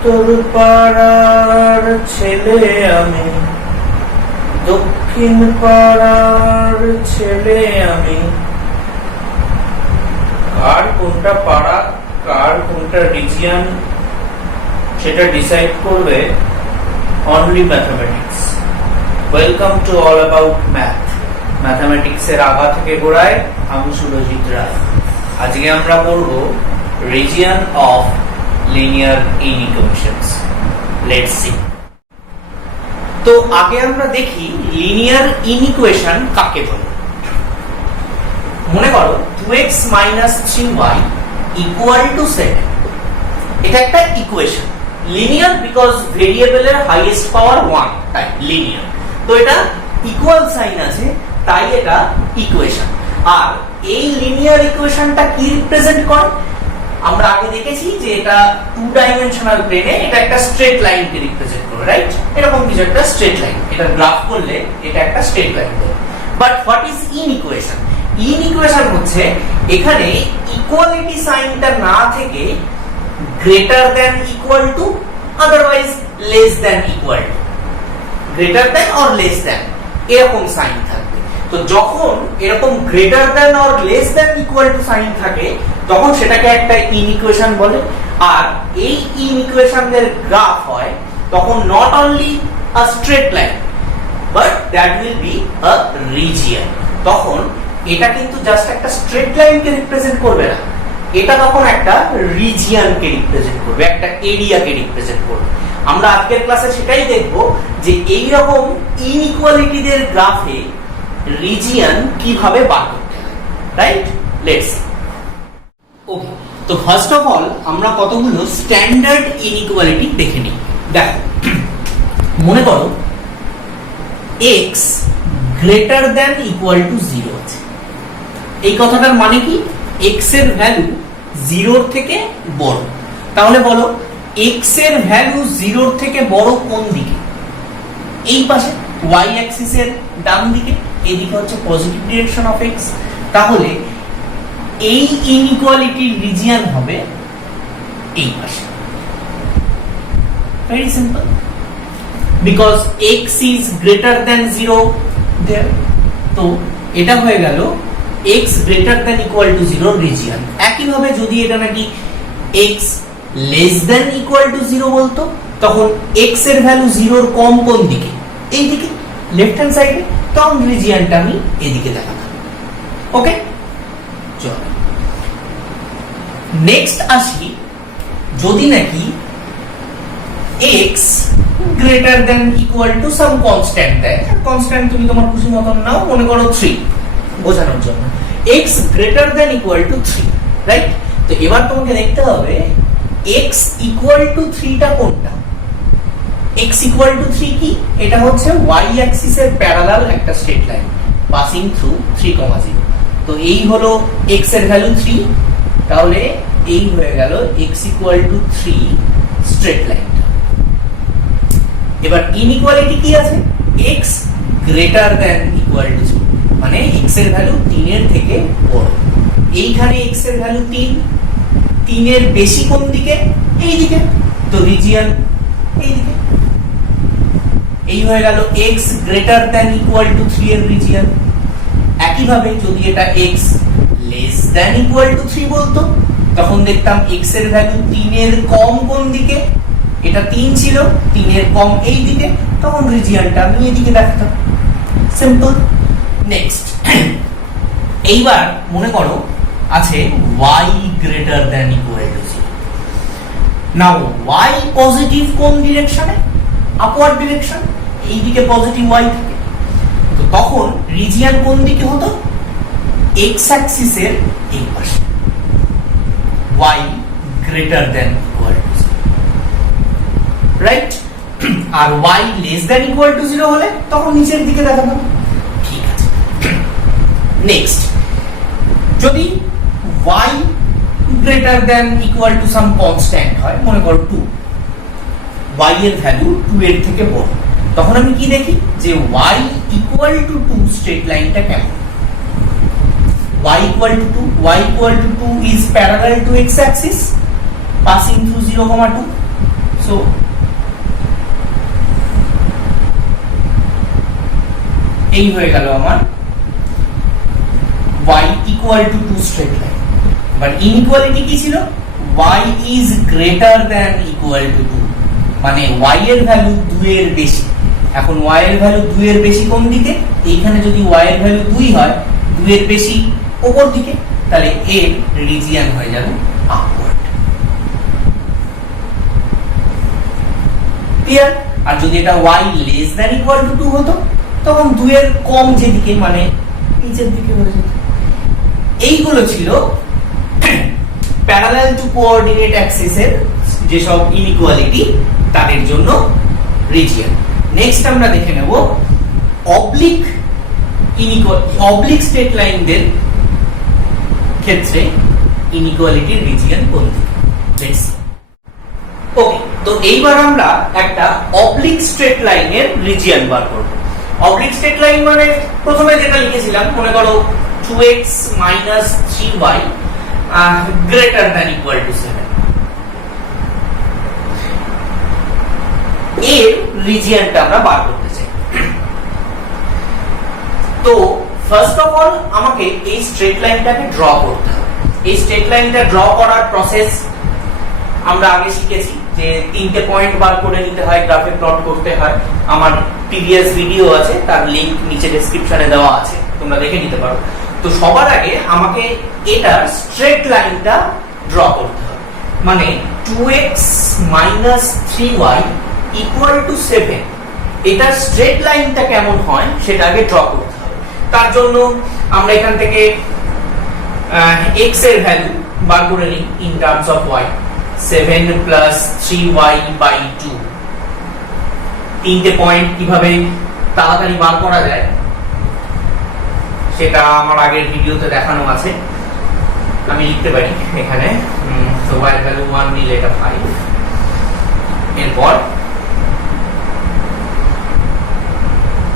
উত্তর পাড়ার ছেলে আমি, দক্ষিণ পাড়ার ছেলে আমি। কার কোনটা পাড়া, কার কোনটা রিজিয়ন, সেটা ডিসাইড করবে only mathematics. Welcome to all about math. ম্যাথমেটিক্সের আগা থেকে গোড়ায় আমি সুরজিৎ রায়। আজকে আমরা পড়ব region of linear inequations. Let's see. তো আগে আমরা দেখি লিনিয়ার ইনইকুয়েশন কাকে বলে। মনে করো 2x - 3y = 7। এটা একটা ইকুয়েশন। লিনিয়ার বিকজ ভেরিয়েবলের হাইয়েস্ট পাওয়ার 1, তাই লিনিয়ার। তো এটা ইকুয়াল সাইন আছে, তাই এটা ইকুয়েশন। আর এই লিনিয়ার ইকুয়েশনটা কি রিপ্রেজেন্ট করে? আমরা আগে দেখেছি যে এটা 2 ডাইমেনশনাল প্লেনে এটা একটা স্ট্রেট লাইনকে রিপ্রেজেন্ট করে, রাইট? এরকম কিছু একটা স্ট্রেট লাইন, এটা গ্রাফ করলে এটা একটা স্ট্রেট লাইন হবে। But what is inequation? Inequation হচ্ছে এখানে ইকুয়ালিটি সাইনটা না থেকে greater than equal to, otherwise less than equal to, greater than or less than এরকম সাইন থাকবে। তো যখন এরকম greater than or less than equal to sign থাকে তখন সেটাকে একটা ইনইকুয়েশন বলে। আর এই ইনইকুয়েশনের গ্রাফ হয় তখন not only a straight line but that will be a region. তখন এটা কিন্তু জাস্ট একটা স্ট্রেট লাইনকে রিপ্রেজেন্ট করবে না, এটা তখন একটা রিজিয়নকে রিপ্রেজেন্ট করবে, একটা এরিয়াকে রিপ্রেজেন্ট করবে। আমরা আজকের ক্লাসে সেটাই দেখব যে এই রকম ইনইকুয়ালিটিদের গ্রাফে রিজিয়ন কিভাবে বার করতে হয়, রাইট? Let's see. ওকে, তো ফার্স্ট অফ অল আমরা কতগুলো স্ট্যান্ডার্ড ইনইকুয়ালিটি দেখে নিই। দেখো, মনে করো x greater than equal to 0 আছে। এই কথাটার মানে কি? x এর ভ্যালু 0 থেকে বড়। তাহলে বলো x এর ভ্যালু 0 থেকে বড় কোন দিকে? এই পাশে y অ্যাক্সিস এর ডান দিকে, এদিকে হচ্ছে পজিটিভ ডিরেকশন অফ x। তাহলে এই ইনইকুয়ালিটির রিজিয়ন হবে এই পাশে। Very simple, because x is greater than 0 দেয়ার। তো এটা হয়ে গেল x greater than equal to 0 region. একইভাবে যদি এটা নাকি x less than equal to 0 বলতো, তখন x এর ভ্যালু 0 এর কম কোন দিকে? এই দিকে, লেফট হ্যান্ড সাইডে। তখন রিজিয়নটা আমি এদিকে দেখালাম। ওকে, চলো নেক্সট আসি। যদি নাকি x greater than equal to some constant দেয়, কনস্ট্যান্ট তুমি তোমার খুশি মতন নাও, মনে করো 3 বোঝানোর জন্য। x greater than equal two 3, right? তো এবার তোমাকে দেখতে হবে x ইকুয়াল টু 3 টা কোনটা? x ইকুয়াল টু 3 কি? এটা হচ্ছে y অ্যাক্সিস এর প্যারালাল একটা স্ট্রেট লাইন পাসিং থ্রু 3,0। তো এই হলো x এর ভ্যালু 3, তাহলে এই হয়ে গেল x equal to 3 straight line. এবার ইনইকুয়ালিটি কি আছে? x greater than equal two 2, মানে x এর ভ্যালু 3 এর থেকে বড়। এইখানে x এর ভ্যালু 3 এর বেশি কোন দিকে? এই দিকে। তো রিজিয়ন এই দিকে। এই হয়ে গেল x greater than equal two 3 এর রিজিয়ন। একইভাবে যদি এটা x less than equal two 3 বলতো, তখন দেখতাম x এর ভ্যালু 3 এর কম কোন দিকে? এটা 3 ছিল, 3 এর কম এই দিকে, তখন রিজিয়নটা আমি এদিকে দেখাতাম। সিম্পল। নেক্সট, এইবার মনে করো আছে y greater than equal to 0। Now y positive কোন ডিরেকশনে? আপওয়ার্ড ডিরেকশন, এই দিকে পজিটিভ y থাকে। তো তখন রিজিয়ন কোন দিকে হতো? x অ্যাক্সিস এর এই পাশে, y greater than equal to 0, right? আর y less than equal to 0 হলে তখন নিচের দিকে দেখাবো। ঠিক আছে। নেক্সট, যদি y greater than equal to some constant হয়, মনে করো 2, y এর ভ্যালু 2 এর থেকে বড়, তখন আমি কি দেখি যে y ইকুয়াল টু 2 স্ট্রেট লাইনটা কেমন? y equal to 2, y equal to 2 is parallel to x axis passing through 0, 2. So so এই হয়ে গেল আমার y equal to 2 straight line, but inequality কি ছিল? y is greater than equal to 2, মানে y এর ভ্যালু 2 এর বেশি। এখন y এর ভ্যালু 2 এর বেশি কোন দিকে? এইখানে যদি y এর ভ্যালু 2 হয়, 2 এর বেশি উপর দিকে, তাহলে এর রিজিয়ন হয়ে যাবে আপওয়ার্ড। ক্লিয়ার? আর যদি এটা y less than equal to 2 হতো, তখন 2 এর কম যেদিকে মানে নিচের দিকে হয়ে যেত। এইগুলো ছিল প্যারালাল টু কোঅর্ডিনেট অ্যাক্সিস এর যেসব ইনইকুয়ালিটি তাদের জন্য রিজিয়ন। নেক্সট আমরা দেখে নেব অবলিক অবলিক স্ট্রেট লাইনদের ক্ষেত্রে ইনইকুয়ালিটির রিজিয়ন কোনটি। Let's see. ওকে, তো এইবার আমরা একটা অবলিক স্ট্রেট লাইনের রিজিয়ন বার করব। অবলিক স্ট্রেট লাইন মানে প্রথমে যেটা লিখেছিলাম, মনে করো 2x minus 3y greater than equal to 7, এর রিজিয়নটা আমরা বার করতে চাই। তো ফার্স্ট অফ অল আমাকে এই স্ট্রেট লাইনটাকে ড্র করতে হবে। এই স্ট্রেট লাইনটা ড্র করার প্রসেস আমরা আগে শিখেছি যে 3টে পয়েন্ট বার করে নিতে হয়, গ্রাফে প্লট করতে হয়। আমার প্রিভিয়াস ভিডিও আছে, তার লিংক নিচে ডেসক্রিপশনে দেওয়া আছে, তোমরা দেখে নিতে পারো। তো সবার আগে আমাকে এটার স্ট্রেট লাইনটা ড্র করতে হবে, মানে 2x minus 3y equal to 7, এটার স্ট্রেট লাইনটা কেমন হয় সেটা আগে ড্র করতে হবে। তার জন্য আমরা এখান থেকে x এর ভ্যালু বার করে নিই in terms of y, 7 plus 3y by 2। 3টে পয়েন্ট কিভাবে তাড়াতাড়ি বার করা যায় সেটা আমার আগের ভিডিওতে দেখানো আছে। আমি লিখতে পারি এখানে, তো y এর ভ্যালু 1 নিলে এটা 5, এরপর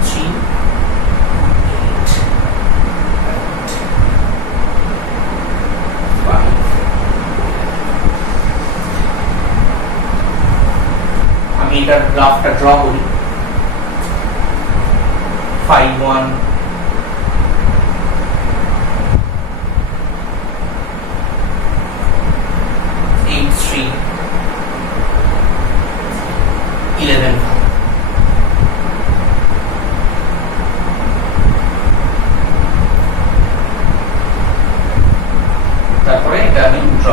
3 8 5। আমি এটার গ্রাফটা ড্র করি। 5 1 8 3 11 5। তারপরে এটা আমি ড্র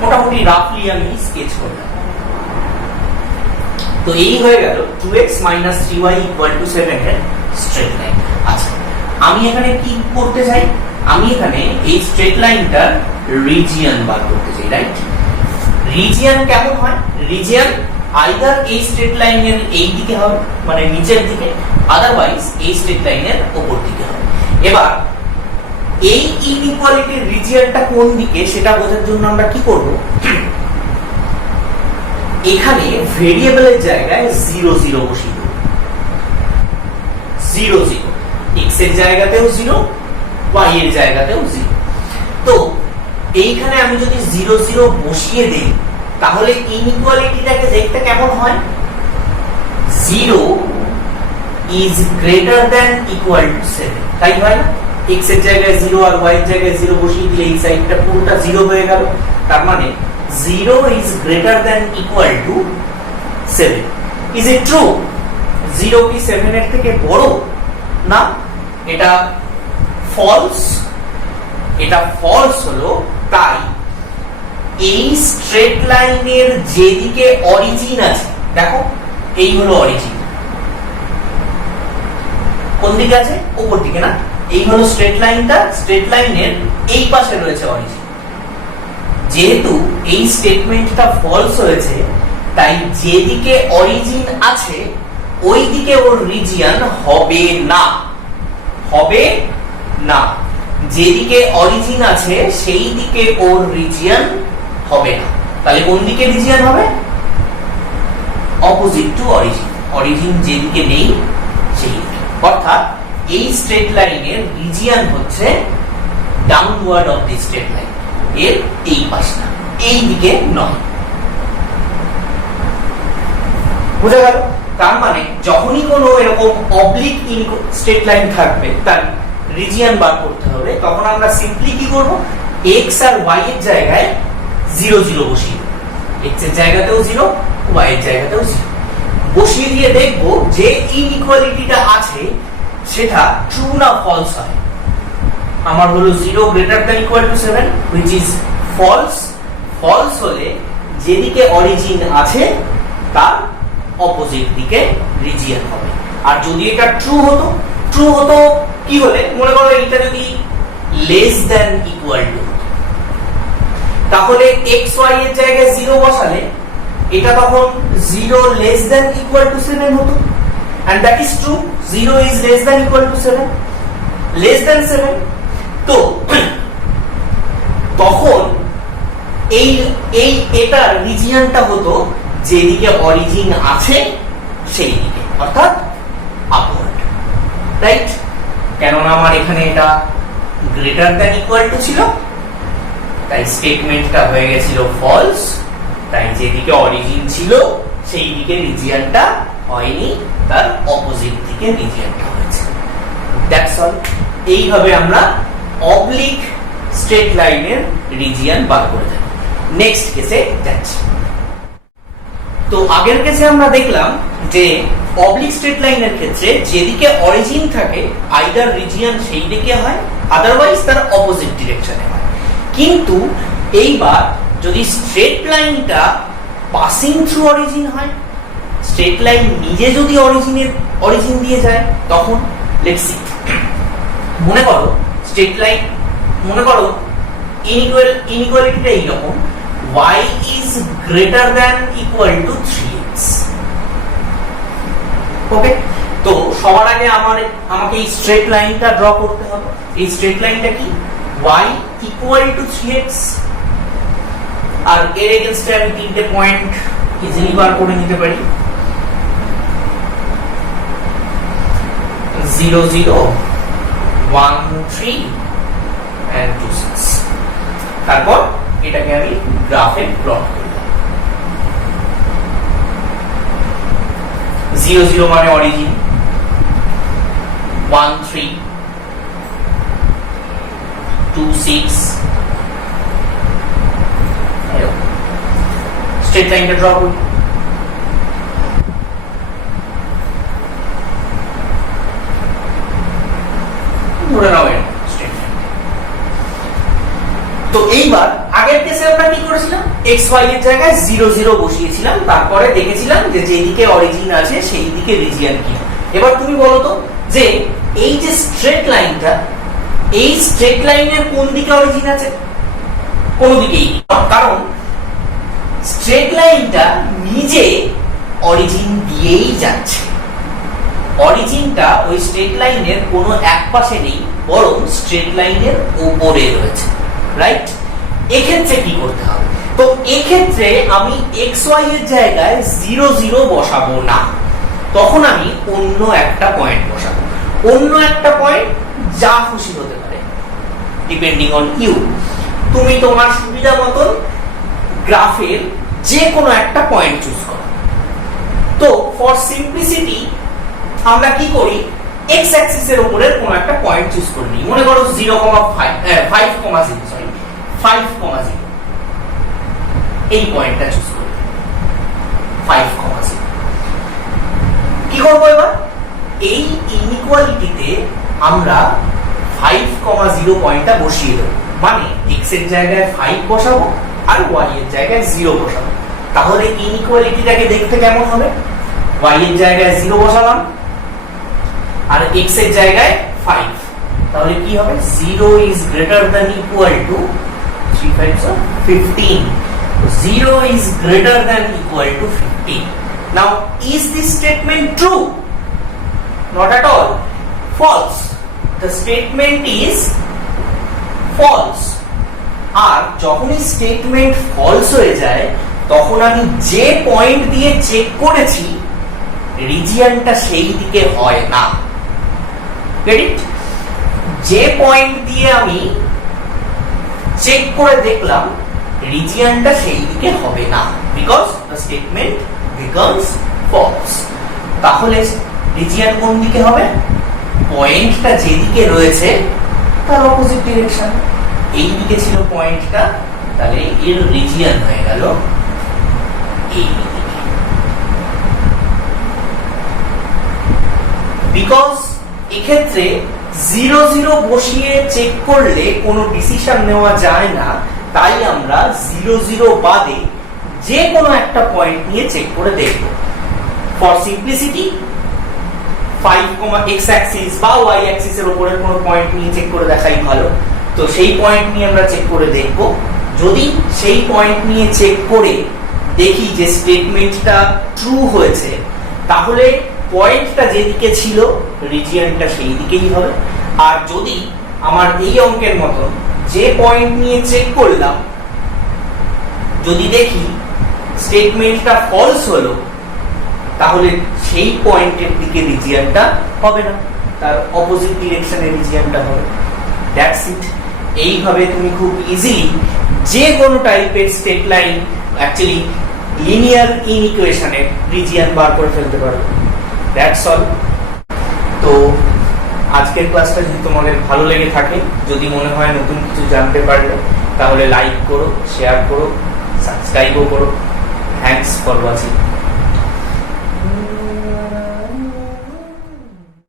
মোটামুটি রাফলি আমি স্কেচ করলাম। তো এই হয়ে গেল 2x minus 3y equal to 7 এর স্ট্রেট লাইন। আচ্ছা, আমি এখানে কি করতে চাই? আমি এখানে এই স্ট্রেট লাইনটার রিজিয়ন বার করতে চাই, রাইট? রিজিয়ন কেমন হয়? রিজিয়ন আইদার এই স্ট্রেট লাইনের এই দিকে হবে, মানে নিচের দিকে, আদারওয়াইজ এই স্ট্রেট লাইনের উপর দিকে হবে। এবার এই ইনইকুয়ালিটির রিজিয়নটা কোন দিকে সেটা বোঝার জন্য আমরা কি করব? এখানে ভেরিয়েবলের জায়গায় 0 0 বসিয়ে দেব। 0 0, x এর জায়গাতেও 0, y এর জায়গাতেও 0। তো এইখানে আমি যদি 0 0 বসিয়ে দেই, তাহলে ইনইকুয়ালিটিটাকে দেখতে কেমন হয়? 0 is greater than equal to 7, তাই হয় না? x এর জায়গায় 0 আর y এর জায়গায় 0 বসিয়ে দিলে এই সাইডটা পুরোটা 0 হয়ে গেল। তার মানে 0 is greater than equal to 7. Is it true? 0 কি 7 এর থেকে বড়? না, এটা ফলস। এটা ফলস হলো তাই এই স্ট্রেট লাইনের যেদিকে অরিজিন আছে, দেখো এই হলো অরিজিন, কোন দিকে আছে? উপর দিকে না? এই হলো স্ট্রেট লাইনটা, স্ট্রেট লাইনের এই পাশে রয়েছে অরিজিন। যেহেতু এই স্টেটমেন্টটা ফলস হয়েছে, তাই যেদিকে অরিজিন আছে ওই দিকে ওর রিজিয়ন হবে না, হবে না। যেদিকে অরিজিন আছে সেই দিকে ওর রিজিয়ন হবে না। তাহলে কোন দিকে রিজিয়ন হবে? Opposite to origin. অরিজিন যেদিকে নেই সেই দিকে। অর্থাৎ এই স্ট্রেট লাইনের রিজিয়ন হচ্ছে downward of the straight line. এর এই পাশটা, এই দিকে নয়। বুঝা গেল? তার মানে যখনই কোনো এরকম অবলিক স্ট্রেট লাইন থাকবে তার রিজিয়ন বার করতে হবে, তখন আমরা সিম্পলি কি করব, x আর y এর জায়গায় 0 0 বসিয়ে দেব। x এর জায়গাতেও 0, y এর জায়গাতেও 0 বসিয়ে দিয়ে দেখব যে ইনইকুয়ালিটিটা আছে সেটা ট্রু না ফলস হয়। আমার হলো 0 greater than equal to 7 which is false। False হলে যেদিকে অরিজিন আছে তার অপোজিট দিকে রিজিয়ন হবে। আর যদি এটা ট্রু হতো কি হলে, মনে করো এটা যদি লেস দ্যান ইকুয়াল টু, তাহলে x y এর জায়গায় 0 বসালে এটা তখন 0 লেস দ্যান ইকুয়াল টু 7 হতো। and that is true, 0 is less than equal to 7, less than 7। তো তখন এটা রিজিয়নটা হতো যেদিকে অরিজিন আছে সেই দিকে, অর্থাৎ আপওয়ার্ড, রাইট? কেননা আমার এখানে এটা গ্রেটার দ্যান ইকুয়াল টু ছিল, তাই স্টেটমেন্টটা হয়ে গেছিল ফলস। তাই যেদিকে অরিজিন ছিল সেই দিকে রিজিয়নটা হয়নি, তার অপোজিট দিকে রিজিয়নটা হয়েছে। That's all. এইভাবে আমরা অবলিক স্ট্রেট লাইনের রিজিয়ন বার করে দেব। নেক্সট কেসে যাচ্ছি। তো আগের কেসে আমরা দেখলাম যে অবলিক স্ট্রেট লাইনের ক্ষেত্রে যেদিকে অরিজিন থাকে আইদার রিজিয়ন সেই দিকে হয়, আদারওয়াইজ তার অপোজিট ডিরেকশনে হয়। কিন্তু এইবার যদি স্ট্রেট লাইনটা পাসিং থ্রু অরিজিন হয়, স্ট্রেট লাইন নিজে যদি অরিজিন দিয়ে যায়, তখন লেটস সি। মনে করো স্ট্রেট লাইন, মনে করো ইনইকুয়ালিটিটা এইরকম, y is greater than equal to 3x। ওকে, তো সবার আগে আমাকে এই স্ট্রেট লাইনটা ড্র করতে হবে। এই স্ট্রেট লাইনটা কি, y equal to 3x, আর এর এগেইনস্টে আমি তিনটে পয়েন্ট ইজিলি বার করে নিতে পারি, 0 0 1 3 and 2 6। তারপর এটাকে আমি গ্রাফে প্লট করলাম। 0 0 মানে অরিজিন, 1 3 2 6, স্ট্রেট লাইনটা ড্র করি। ধরে নাও এটা স্ট্রেট লাইন। তো এইবার আগের কেসে আমরা কি করেছিলাম, x y এর জায়গায় 0 0 বসিয়েছিলাম, তারপরে দেখেছিলাম যে যেদিকে অরিজিন আছে সেই দিকে রিজিয়ন কি। এবার তুমি বলো তো যে এই যে স্ট্রেট লাইনটা, এই স্ট্রেট লাইনের কোন দিকে অরিজিন আছে? কোনো দিকেই, কারণ স্ট্রেট লাইনটা নিজে অরিজিন দিয়েই যাচ্ছে। অরিজিনটা ওই স্ট্রেট লাইনের কোনো এক পাশে নেই, বরং স্ট্রেট লাইনের উপরে রয়েছে, রাইট? এক্ষেত্রে কি করতে হবে? তো এক্ষেত্রে আমি xy এর জায়গায় 0 0 বসাবো না, তখন আমি অন্য একটা পয়েন্ট বসাবো। অন্য একটা পয়েন্ট যা খুশি হতে পারে, ডিপেন্ডিং অন ইউ। তুমি তোমার সুবিধা মতন গ্রাফের যে কোনো একটা পয়েন্ট চুজ করো। তো ফর সিম্পলিসিটি আমরা কি করি, x অ্যাক্সিস এর উপরের কোন একটা পয়েন্ট চুজ করে নিই। মনে করো 5,0 এই পয়েন্টটা চুজ করি, 5,0। কি করব এবার, এই ইনইকুয়ালিটিতে আমরা 5,0 পয়েন্টটা বসিয়ে দেব। মানে x এর জায়গায় 5 বসাবো আর y এর জায়গায় 0 বসাবো। তাহলে ইনইকুয়ালিটিটাকে দেখতে কেমন হবে, y এর জায়গায় 0 বসালাম আর x এর জায়গায় 5, তাহলে কি হবে, 0 is greater than equal to 3 5 15। 0 is greater than equal to 15। Now is this statement true? Not at all, false। The statement is false। আর যখনই স্টেটমেন্ট ফলস হয়ে যায় তখন আমি যে পয়েন্ট দিয়ে চেক করেছি রিজিয়নটা সেই দিকে হয় না। Get it? যে পয়েন্ট দিয়ে আমি চেক করে দেখলাম রিজিয়নটা সেই দিকে হবে না, because the statement becomes false. তাহলে রিজিয়ন কোন দিকে হবে? পয়েন্টটা যেদিকে রয়েছে তার অপোজিট ডিরেকশন। এই দিকে ছিল পয়েন্টটা, তাহলে এর রিজিয়ন হয়ে গেল এই দিকে। বিকজ এক্ষেত্রে 0 0 বসিয়ে চেক করলে কোনো ডিসিশন নেওয়া যায় না, তাই আমরা 0 0 বাদে যে কোনো একটা পয়েন্ট নিয়ে চেক করে দেখব। ফর সিম্পলিসিটি 5, x অ্যাক্সিস বা y অ্যাক্সিস এর উপরে কোনো পয়েন্ট নিয়ে চেক করে দেখাই ভালো। তো সেই পয়েন্ট নিয়ে আমরা চেক করে দেখব। যদি সেই পয়েন্ট নিয়ে চেক করে দেখি যে স্টেটমেন্টটা ট্রু হয়েছে, তাহলে পয়েন্টটা যেদিকে ছিল রিজিয়নটা সেই দিকেই হবে। আর যদি আমার এই অঙ্কের মতন যে পয়েন্ট নিয়ে চেক করলাম, যদি দেখি স্টেটমেন্টটা ফলস হলো, তাহলে সেই পয়েন্টের দিকে রিজিয়নটা হবে না, তার অপোজিট ডিরেকশনে রিজিয়নটা হবে। That's it. এইভাবে তুমি খুব ইজিলি যে কোনো টাইপের স্টেট লাইন, অ্যাকচুয়ালি লিনিয়ার ইনইকুয়েশনের রিজিয়ন বার করে ফেলতে পারবে। That's all. তো আজকের ক্লাসটা যদি তোমাদের ভালো লেগে থাকে, যদি মনে হয় নতুন কিছু জানতে পারলে, তাহলে লাইক করো, শেয়ার করো, সাবস্ক্রাইবও করো। Thanks for watching.